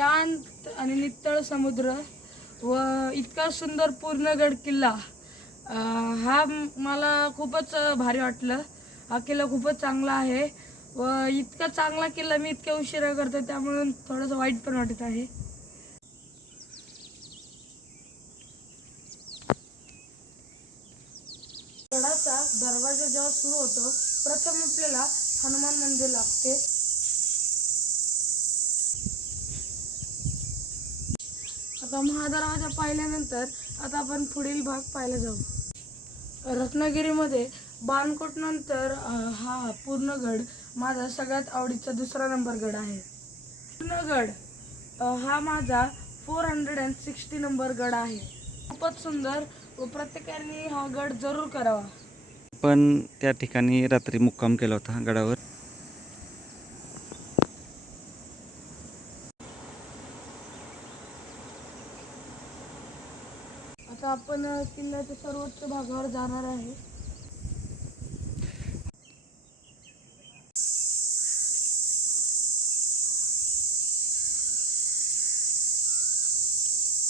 शांत आणि नितळ समुद्र व इतका सुंदर पूर्णगड किल्ला. हा मला खूपच भारी वाटलं. हा किल्ला खूपच चांगला आहे व इतका चांगला किल्ला मी इतक्या उशिरा करतो त्यामुळे थोडंसं वाईट पण वाटत आहे. गडाचा दरवाजा जेव्हा सुरू होतो प्रथम आपल्याला हनुमान मंदिर लागते. आता महादरवाजा पाहिल्यानंतर आता आपण पुढील भाग पाहायला जाऊ. रत्नागिरीमध्ये बाणकोटनंतर हा पूर्णगड माझा सगळ्यात आवडीचा दुसरा नंबर गड आहे. पूर्णगड हा माझा four hundred and sixty number गड आहे. खूपच सुंदर व प्रत्येकाने हा गड जरूर करावा. पण त्या ठिकाणी रात्री मुक्काम केला होता गडावर. आपण किल्ल्याच्या सर्वोच्च भागावर जाणार आहे.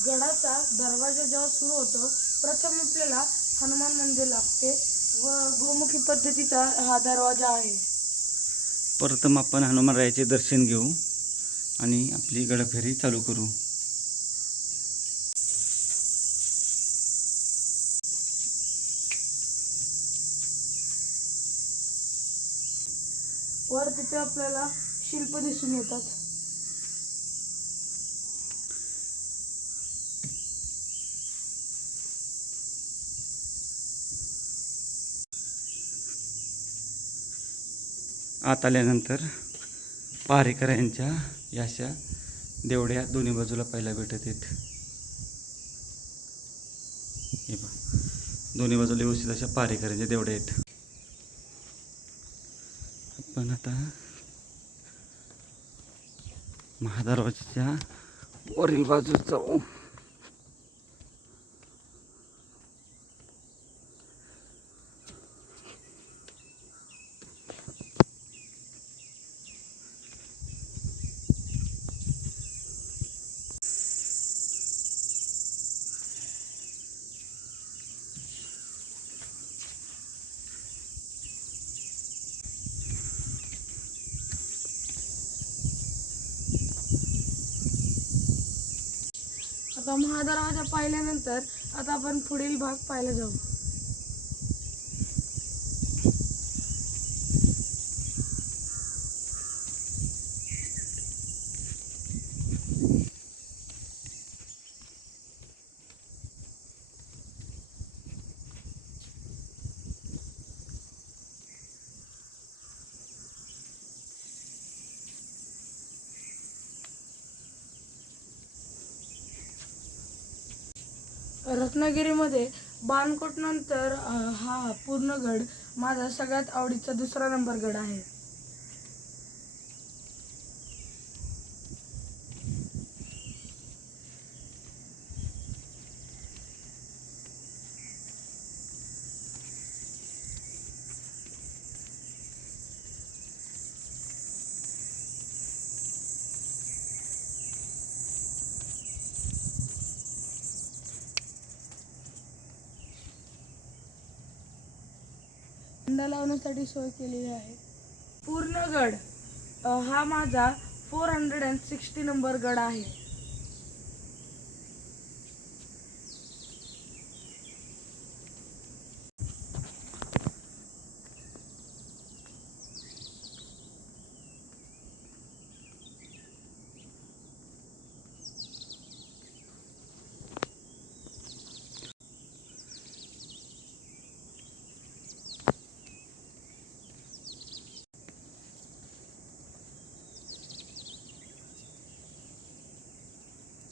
गडाचा दरवाजा जेव्हा सुरू होतो प्रथम आपल्याला हनुमान मंदिर लागते व गोमुखी पद्धतीचा हा दरवाजा आहे. प्रथम आपण हनुमानरायाचे दर्शन घेऊ आणि आपली गडफेरी चालू करू. इथे आपल्याला शिल्प दिसून येतात. आत आल्यानंतर पारेकर यांच्या याशा देवड्या दोन्ही बाजूला पाहायला भेटत आहेत. हे दोन्ही बाजूला व्यवस्थित अशा पारेकरांच्या देवड्या आहेत. पण आता महादरवाजाच्या वरील बाजूस आता महादरवाजा पाहिल्यानंतर आता आपण पुढील भाग पाहायला जाऊ. रत्नागिरीमध्ये बाणकोटनंतर हा पूर्ण गड माझा सगळ्यात आवडीचा दुसरा नंबर गड आहे. झेंडा लावण्यासाठी सोय केलेली आहे. पूर्ण गड हा माझा four hundred and sixty number गड आहे.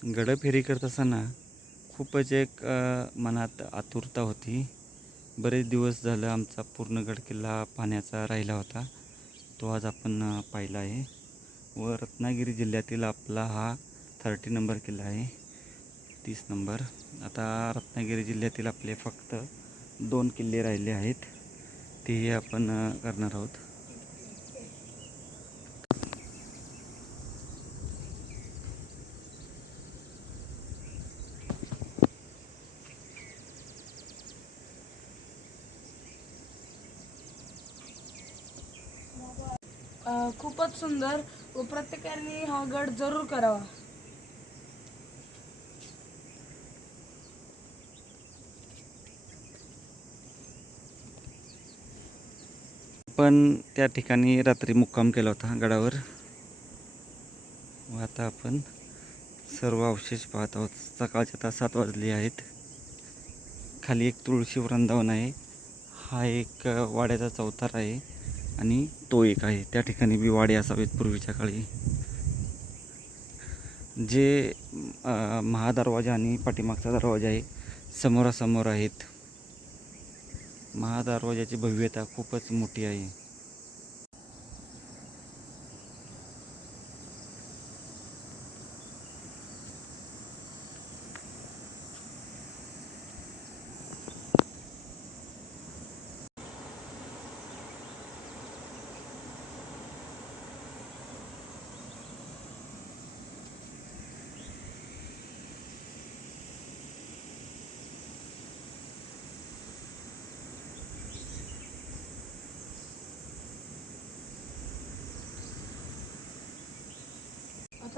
गडफेरी करत असताना खूपच एक मनात आतुरता होती. बरेच दिवस झालं आमचा पूर्ण गड किल्ला पाण्याचा राहिला होता. तो आज आपण पाहिला आहे. व रत्नागिरी जिल्ह्यातील आपला हा थर्टी नंबर किल्ला आहे. तीस नंबर आता रत्नागिरी जिल्ह्यातील आपले फक्त दोन किल्ले राहिले आहेत. तेही आपण करणार आहोत अ, खूपच सुंदर व प्रत्येकाने हा गड जरूर करावा. पण त्या ठिकाणी रात्री मुक्काम केला होता गडावर. व आता आपण सर्व अवशेष पाहत आहोत. सकाळचे आता सात वाजले आहेत. खाली एक तुळशी वृंदावन आहे. हा एक वाड्याचा चौथार आहे. आणि तो एक आहे. त्या ठिकाणी बी वाडे असावेत पूर्वीच्या काळी. जे महादरवाजा आणि पाठीमागचा दरवाजा आहे समोरासमोर आहेत. महादरवाजाची भव्यता खूपच मोठी आहे.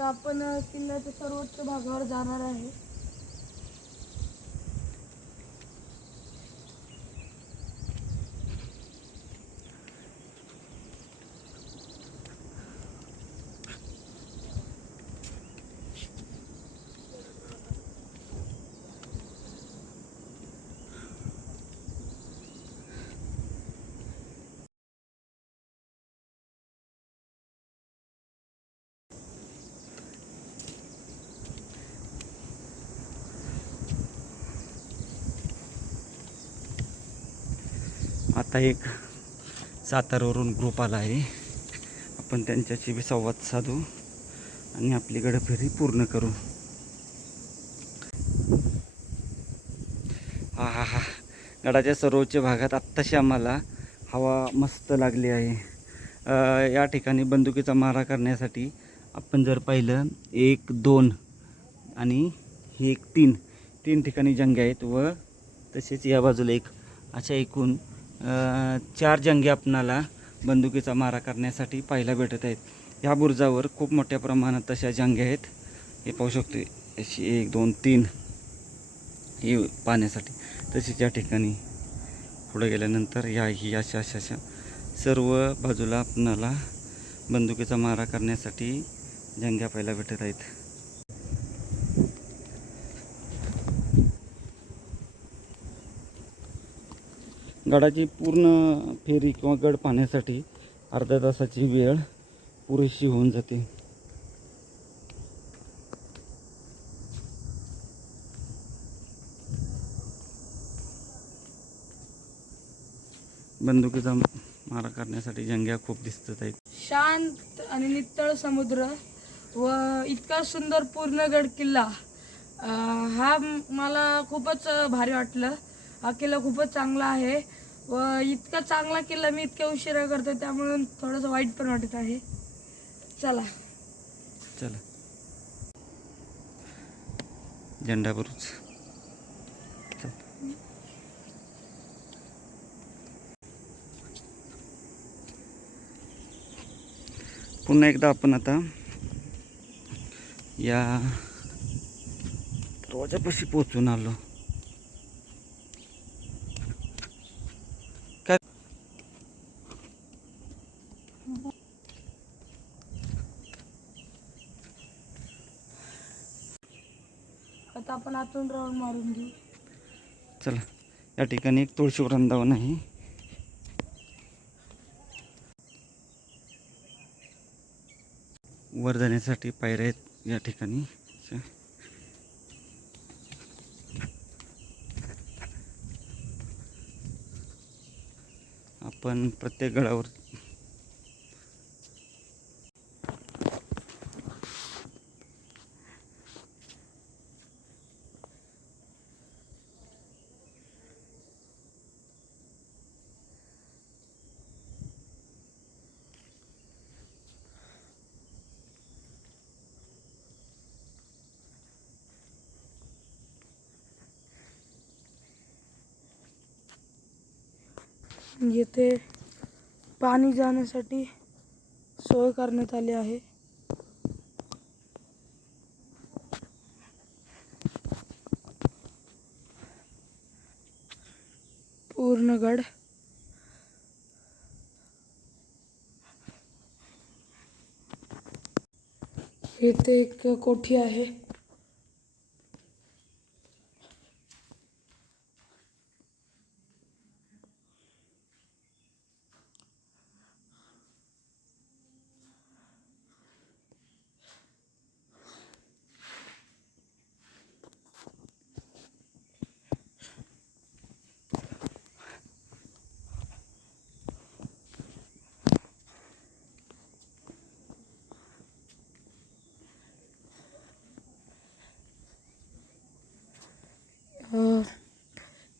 आता आपण किल्ल्याच्या सर्वोच्च भागावर जाणार आहे. आता एक सातारवरून ग्रुप आला आहे. आपण त्यांच्याशी बी संवाद साधू आणि आपली गडफेरी पूर्ण करू. हा हा हा. गडाच्या सर्वोच्च भागात आत्ताशी आम्हाला हवा मस्त लागली आहे. या ठिकाणी बंदुकीचा मारा करण्यासाठी आपण जर पाहिलं एक दोन आणि हे एक तीन तीन ठिकाणी जंगे आहेत व तसेच या बाजूला एक अशा एकूण चार जंगे आपणाला बंदुकीचा मारा करण्यासाठी पाहायला भेटत आहेत. या बुरुजावर खूप मोठ्या प्रमाणात तशा जंगे आहेत. हे पाहू शकतो अशी एक दोन तीन हे पाहण्यासाठी. तसेच या ठिकाणी पुढे गेल्यानंतर या ही अशा अशा अशा सर्व बाजूला आपणाला बंदुकीचा मारा करण्यासाठी जंग्या पाहायला भेटत आहेत. गडाची पूर्ण फेरी किंवा गड पाहण्यासाठी अर्ध्या तासाची वेळ पुरेशी होऊन जाते. बंदुकीचा मारा करण्यासाठी जंग्या खूप दिसत आहेत. शांत आणि नितळ समुद्र व इतका सुंदर पूर्णगड किल्ला. हा मला खूपच भारी वाटलं. हा किल्ला खूपच चांगला आहे. व इतका चांगला किल्ला मी इतक्या उशिरा करतो त्यामुळे थोडंसं वाईट पण वाटत आहे. चला. चला. झेंडा बुरुज पुन्हा एकदा आपण आता या दरवाजापाशी पोचून आलो. आता आपण आतून राऊंड मारून घेऊ. चला या ठिकाणी एक तुळशी वृंदावन आहे. वर जाण्यासाठी पायऱ्या आहेत या ठिकाणी. आपण प्रत्येक गडावर येथे पाणी जाण्यासाठी सोय करण्यात आली आहे. पूर्णगड येथे एक कोठी आहे.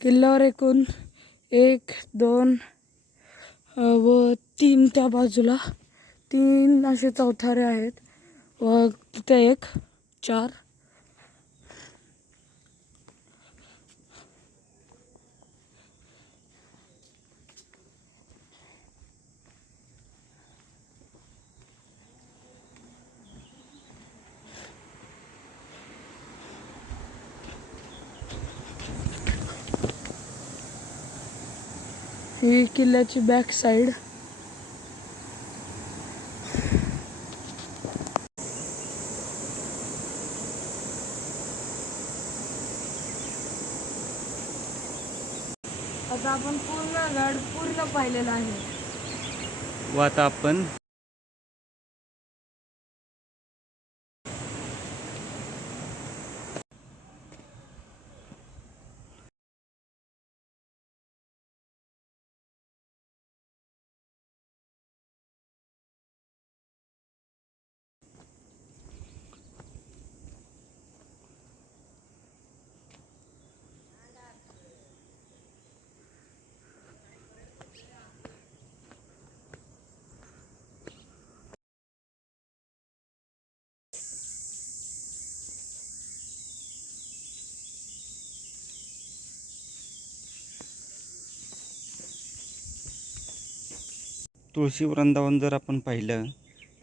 किल्ल्यावर एकूण एक दोन व तीन त्या बाजूला. तीन असे चौथारे आहेत. व तिथे एक चार ही किल्ल्याची बॅक साईड आता आपण पूर्ण गड पूर्ण पाहिलेला आहे. व आता आपण तुळशी वृंदावन जर आपण पाहिलं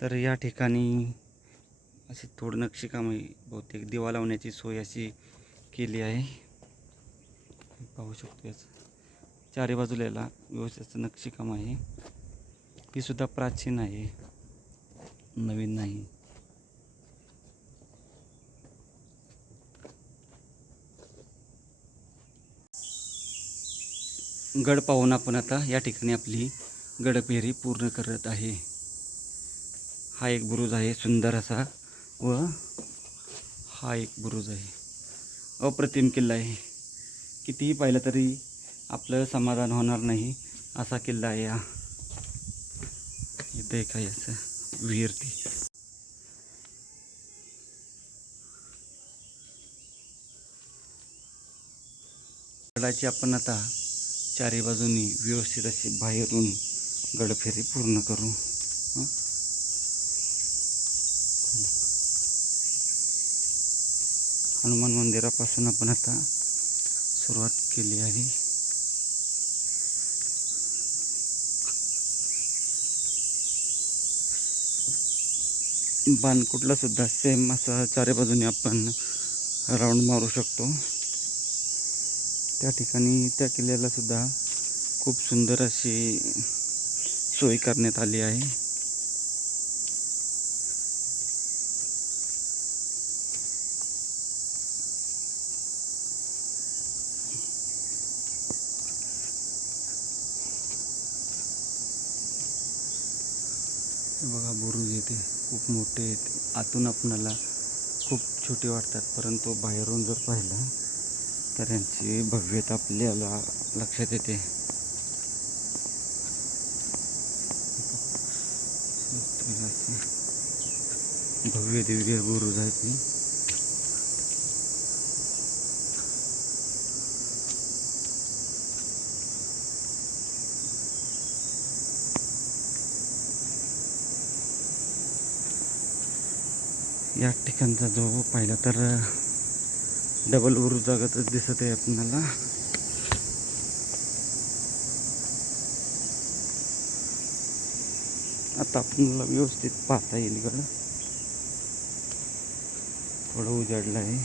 तर या ठिकाणी अशी थोडं नक्षीकामही बहुतेक दिवा लावण्याची सोय अशी केली आहे. पाहू शकतो याचं. चारी बाजूला याला व्यवस्थित नक्षीकाम आहे. ही सुद्धा प्राचीन आहे. नवीन नाही. गड पाहून आपण आता या ठिकाणी आपली गडपेरी पूर्ण करत आहे. हा एक बुरुज आहे सुंदर असा व हा एक बुरुज आहे. अप्रतिम किल्ला आहे. कितीही पाहिलं तरी आपलं समाधान होणार नाही असा किल्ला आहे हा. इथे काय असं विहीर ती गडाची आपण आता चारी बाजूनी व्यवस्थित असे बाहेरून गडफेरी पूर्ण करू हनुमान मंदिरापासून आपण आता सुरुवात केली आहे. बाणकुटला सुद्धा सेम असं चारी बाजूने आपण राऊंड मारू शकतो. त्या ठिकाणी त्या किल्ल्याला सुद्धा खूप सुंदर अशी सोय करण्यात आली आहे. बघा बुरुज येते खूप मोठे आहेत. आतून आपणाला खूप छोटे वाटतात परंतु बाहेरून जर पाहिलं तर यांची भव्यता आपल्याला लक्षात येते. भव्य दिव्य बुरुज आहे ती. या ठिकाणचा जो पाहिला तर डबल बुरुजागतच दिसत आहे आपल्याला. आता आपल्याला व्यवस्थित पाहता येईल इकडं. थोडं उजाडलं आहे.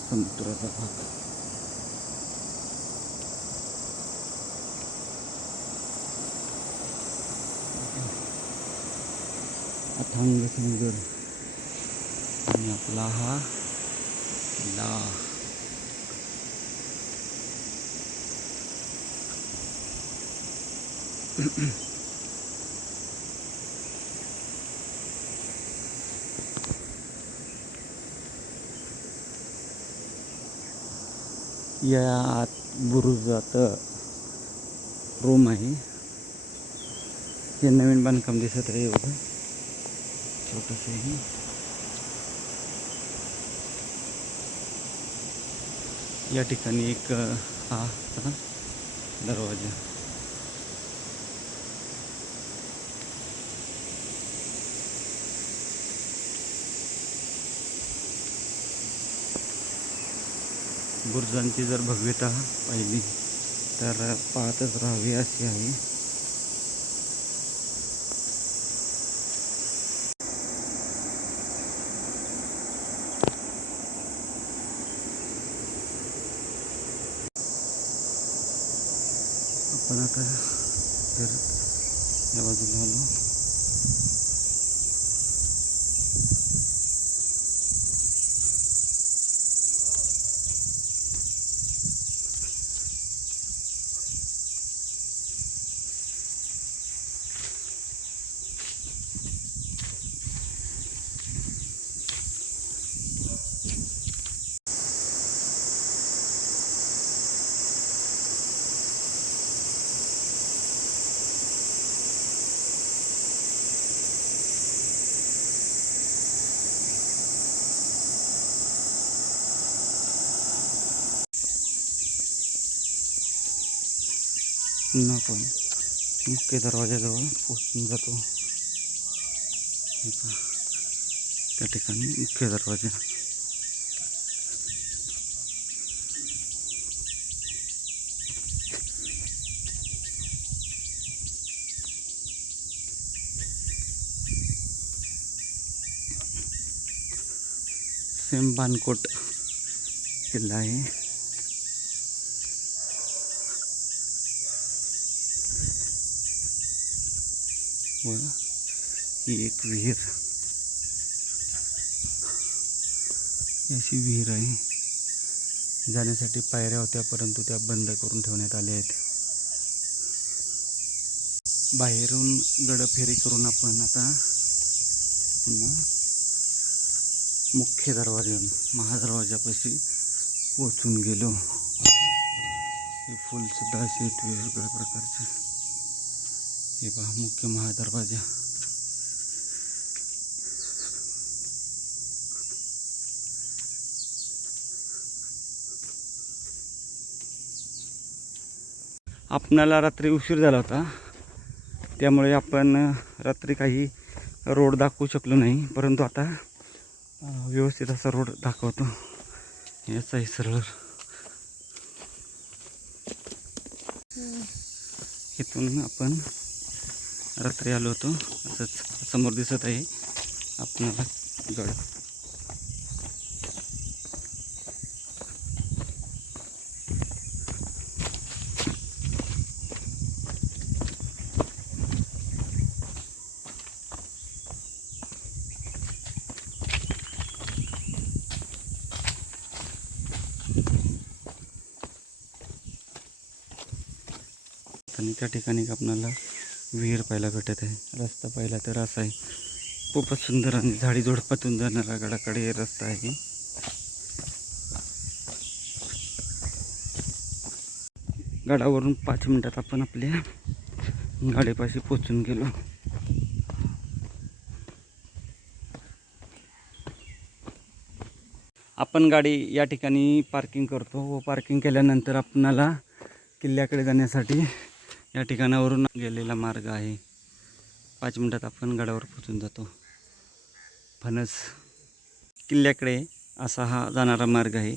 समुद्राचा भाग. अथांग समुद्र. आणि आपला हा किल्ला. Mm-mm. या आत बुरुजात रूम आहे. हे नवीन बांधकाम दिसत आहे एवढं. छोटस आहे. या ठिकाणी एक हा दरवाजा. गुरुजांची जर भव्यता पाहिली तर पाहतच राहावी अशी आहे. आपण आता तर या बाजूला आलो. पुन्हा आपण मुख्य दरवाजाजवळ पोचून जातो. त्या ठिकाणी मुख्य दरवाजा. सेम बानकोट किल्ला आहे. व ही एक विहीर. अशी विहीर आहे. जाण्यासाठी पायऱ्या होत्या परंतु त्या बंद करून ठेवण्यात आल्या आहेत. बाहेरून गडफेरी करून आपण आता पुन्हा मुख्य दरवाजा महादरवाजापाशी पोचून गेलो. हे फुलसुद्धा असे वेगवेगळ्या प्रकारचे हे पहा मुख्य महादरवाजा. आपणाला रात्री उशीर झाला होता. त्यामुळे आपण रात्री काही रोड दाखवू शकलो नाही. परंतु आता व्यवस्थित असा रोड दाखवतो. याचाही सरळ. इथून आपण रात्री आलो होतो. असंच समोर दिसत आहे. आपणाला गड. आणि त्या ठिकाणी आपणाला विहीर पाहायला भेटत आहे. रस्ता पाहिला तर असा आहे. खूपच सुंदर आणि झाडी झोडपातून जाणारा गडाकडे रस्ता आहे. गडावरून पाच मिनिटात आपण आपल्या गाडीपाशी पोचून गेलो. आपण गाडी या ठिकाणी पार्किंग करतो. व पार्किंग केल्यानंतर आपणाला किल्ल्याकडे जाण्यासाठी या ठिकाणावरून गेलेला मार्ग आहे. पाच मिनटात आपण गडावर पोचून जातो. फणस किल्ल्याकडे असा हा जाणारा मार्ग आहे.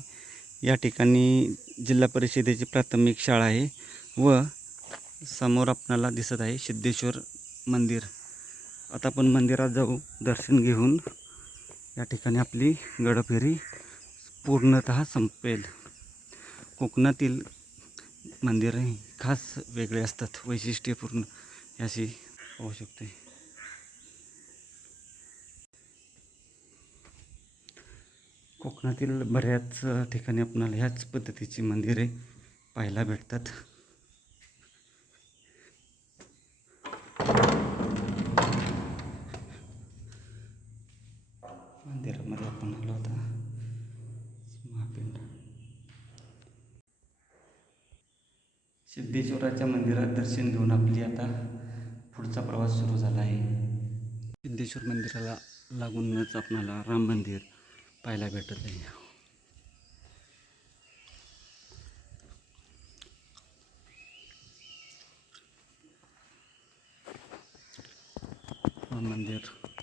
या ठिकाणी जिल्हा परिषदेची प्राथमिक शाळा आहे व समोर आपणाला दिसत आहे सिद्धेश्वर मंदिर. आता आपण मंदिरात जाऊ दर्शन घेऊन या ठिकाणी आपली गडफेरी पूर्णतः संपेल. कोकणातील मंदिर खास वेगळे असतात. वैशिष्ट्यपूर्ण अशी होऊ शकते. कोकणातील बऱ्याच ठिकाणी आपणाला ह्याच पद्धतीची मंदिरे पाहायला भेटतात मंदिरामध्ये आपण आलो होता महापिंड सिद्धेश्वराच्या मंदिरात दर्शन घेऊन आपली आता पुढचा प्रवास सुरू झाला आहे. सिद्धेश्वर मंदिराला लागूनच आपणाला राम मंदिर पाहायला भेटत आहे. राम मंदिर.